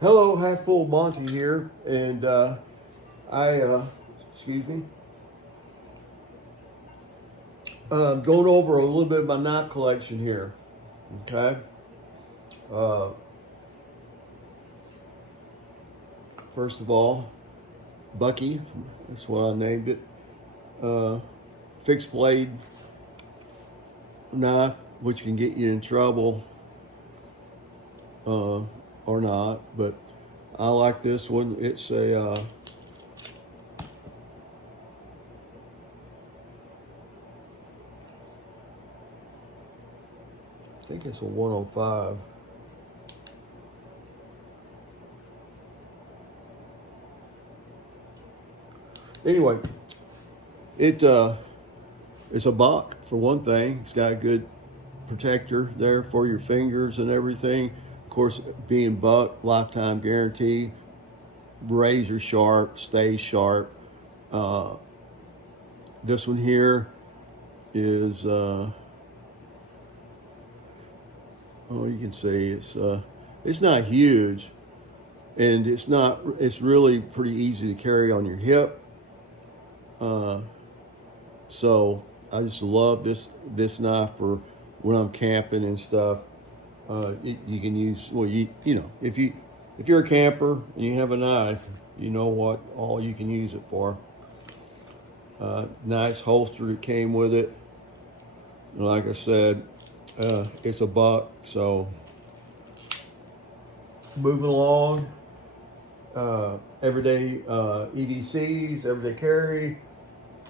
Hello, half full Monty here, and excuse me, going over a little bit of my knife collection here. Okay, uh, first of all, Bucky, that's what I named it. Uh, Fixed blade knife, which can get you in trouble or not, but I like this one. It's a I think it's a 105. Anyway, it's a buck for one thing. It's got a good protector there for your fingers and everything. Of course, being buck, lifetime guarantee, razor sharp, stays sharp. This one here is you can see it's not huge, and it's really pretty easy to carry on your hip. So I just love this knife for when I'm camping and stuff. You can use, well, you know, if you're a camper and you have a knife, you know what all you can use it for. Nice holster that came with it. Like I said, it's a buck. So moving along, everyday EDCs, everyday carry.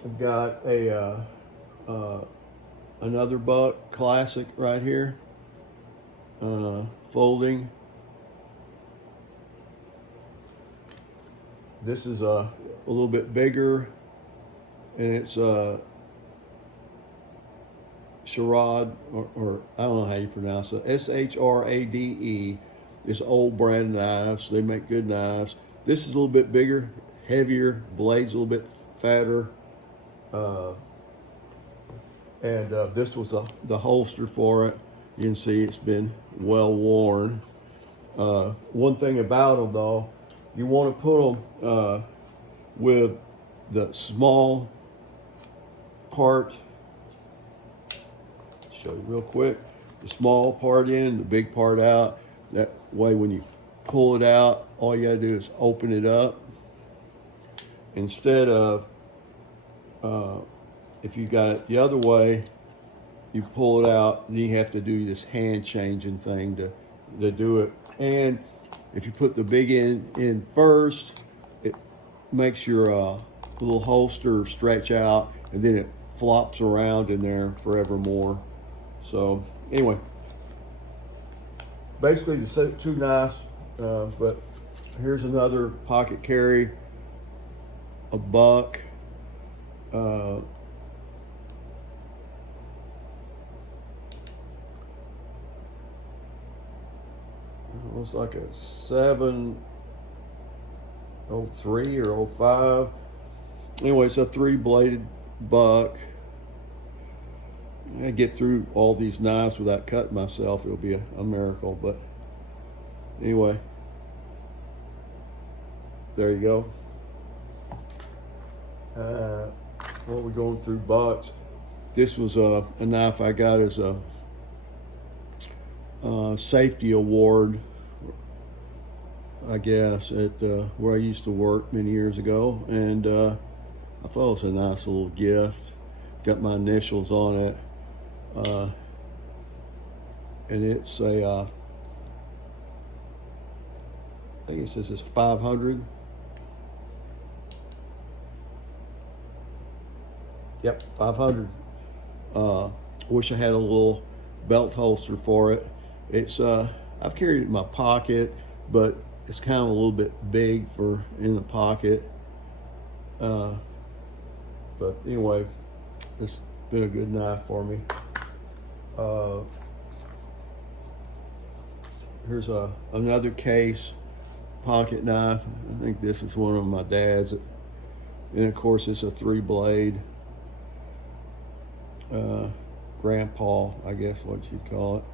I've got another buck classic right here, folding. This is a little bit bigger, and it's Sharad, or I don't know how you pronounce it, SHRADE. It's old brand knives. They make good knives. This is a little bit bigger, heavier, blades a little bit fatter. This was the holster for it. You can see it's been well worn. One thing about them though, you want to put them with the small part. Show you real quick. The small part in, the big part out. That way when you pull it out, all you gotta do is open it up. Instead of if you got it the other way, you pull it out, and you have to do this hand changing thing to do it. And if you put the big end in first, it makes your little holster stretch out, and then it flops around in there forevermore. So anyway, basically the two knives, but here's another pocket carry, a buck. It was like a 703 or 05. Anyway, it's a 3-bladed buck. I get through all these knives without cutting myself. It'll be a miracle. But anyway, there you go. Well, we're going through bucks. This was a knife I got as a safety award, I guess, at where I used to work many years ago, and I thought it was a nice little gift. Got my initials on it, and it's a I think it says it's 500. Yep, 500. Wish I had a little belt holster for it. It's I've carried it in my pocket, but it's kind of a little bit big for in the pocket. But anyway, it's been a good knife for me. Here's another case, pocket knife. I think this is one of my dad's. And of course, it's a 3-blade. Grandpa, I guess what you'd call it,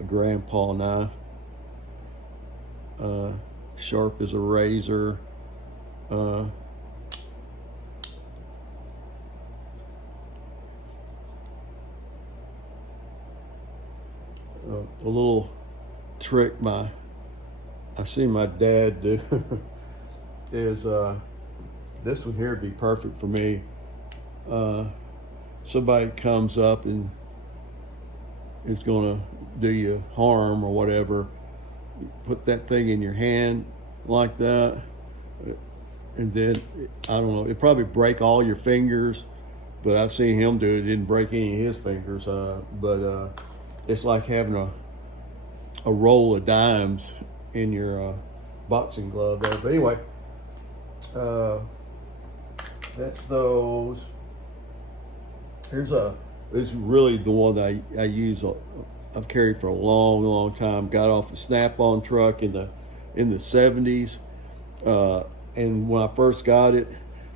a grandpa knife. sharp as a razor. A little trick I see my dad do is this one here would be perfect for me. Somebody comes up and is going to do you harm or whatever, put that thing in your hand like that, and then I don't know, it probably break all your fingers, but I've seen him do it. It didn't break any of his fingers, but it's like having a roll of dimes in your boxing glove there. But anyway, that's those. This is really the one that I use. I've carried for a long time. Got off the Snap-on truck in the 70s, and when I first got it,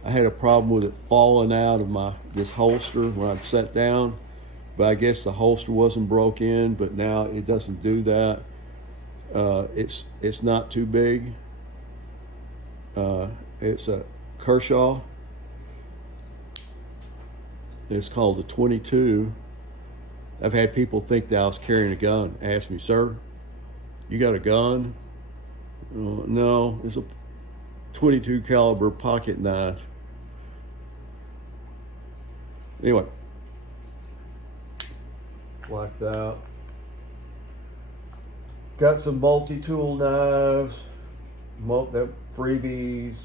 I had a problem with it falling out of this holster when I'd sat down. But I guess the holster wasn't broke in. But now it doesn't do that. It's not too big. It's a Kershaw. It's called the 22. I've had people think that I was carrying a gun. Ask me, sir, you got a gun? No, it's a 22 caliber pocket knife. Anyway, like that. Got some multi-tool knives, that freebies.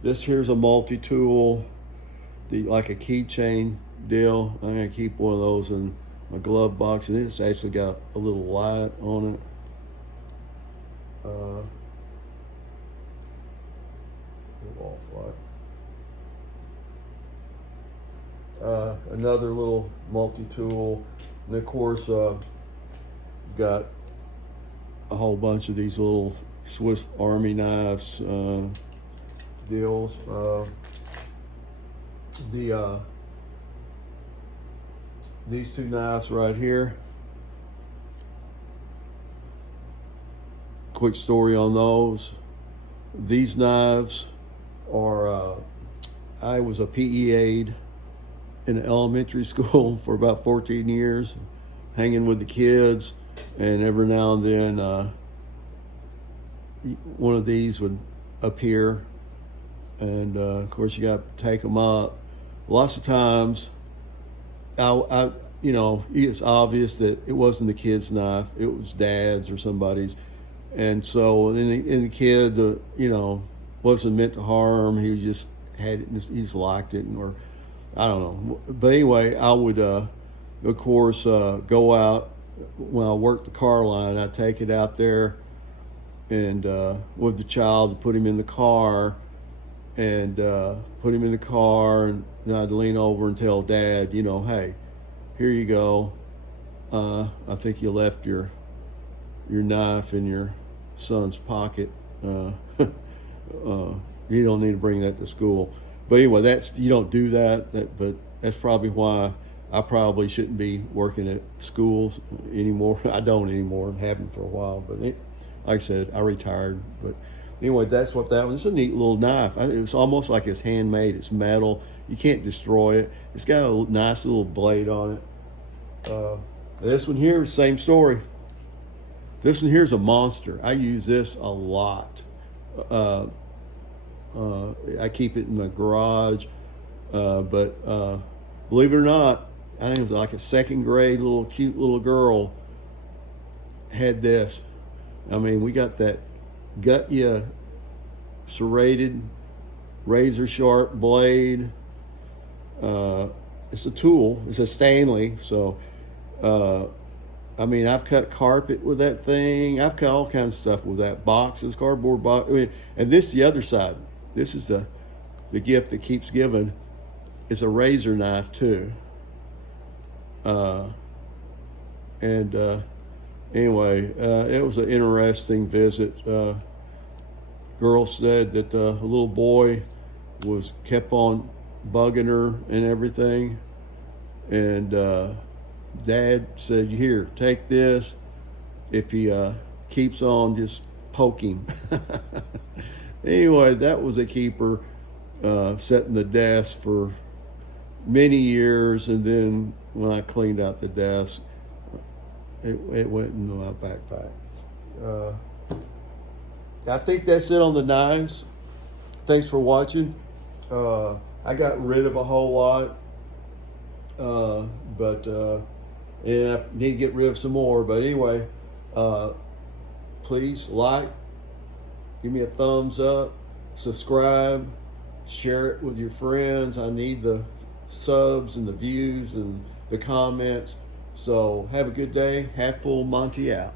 This here's a multi-tool. Like a keychain deal. I'm gonna keep one of those in my glove box, and it's actually got a little light on it. Another little multi-tool, and of course got a whole bunch of these little Swiss Army knives deals. These two knives right here. Quick story on those. These knives are, I was a PE aide in elementary school for about 14 years, hanging with the kids, and every now and then one of these would appear, and of course you got to take them up. Lots of times, it's obvious that it wasn't the kid's knife; it was Dad's or somebody's, and so the kid, wasn't meant to harm. He just had it; he just liked it, or I don't know. But anyway, I would, of course, go out when I worked the car line. I'd take it out there, and with the child, put him in the car. And put him in the car, and then I'd lean over and tell Dad, hey, here you go. I think you left your knife in your son's pocket. You don't need to bring that to school. But anyway, you don't do that. But that's probably why I probably shouldn't be working at schools anymore. I don't anymore. I haven't for a while. But like I said, I retired. But anyway, that's what that was. It's a neat little knife. It's almost like it's handmade. It's metal. You can't destroy it. It's got a nice little blade on it. This one here, same story. This one here is a monster. I use this a lot. I keep it in the garage. But believe it or not, I think it was like a second grade cute little girl had this. I mean, we got that gut you serrated razor sharp blade. It's a tool. It's a Stanley. So I've cut carpet with that thing. I've cut all kinds of stuff with that. Boxes, cardboard box. And this is the other side. This is the gift that keeps giving. It's a razor knife too. Anyway, it was an interesting visit. Girl said that a little boy kept on bugging her and everything, and Dad said, "Here, take this. If he keeps on just poke him. Anyway, that was a keeper. Set in the desk for many years, and then when I cleaned out the desk, it went into my backpack. I think that's it on the knives. Thanks for watching. I got rid of a whole lot, but and I need to get rid of some more. But anyway, please like, give me a thumbs up, subscribe, share it with your friends. I need the subs and the views and the comments. So have a good day. Half Full Monty out.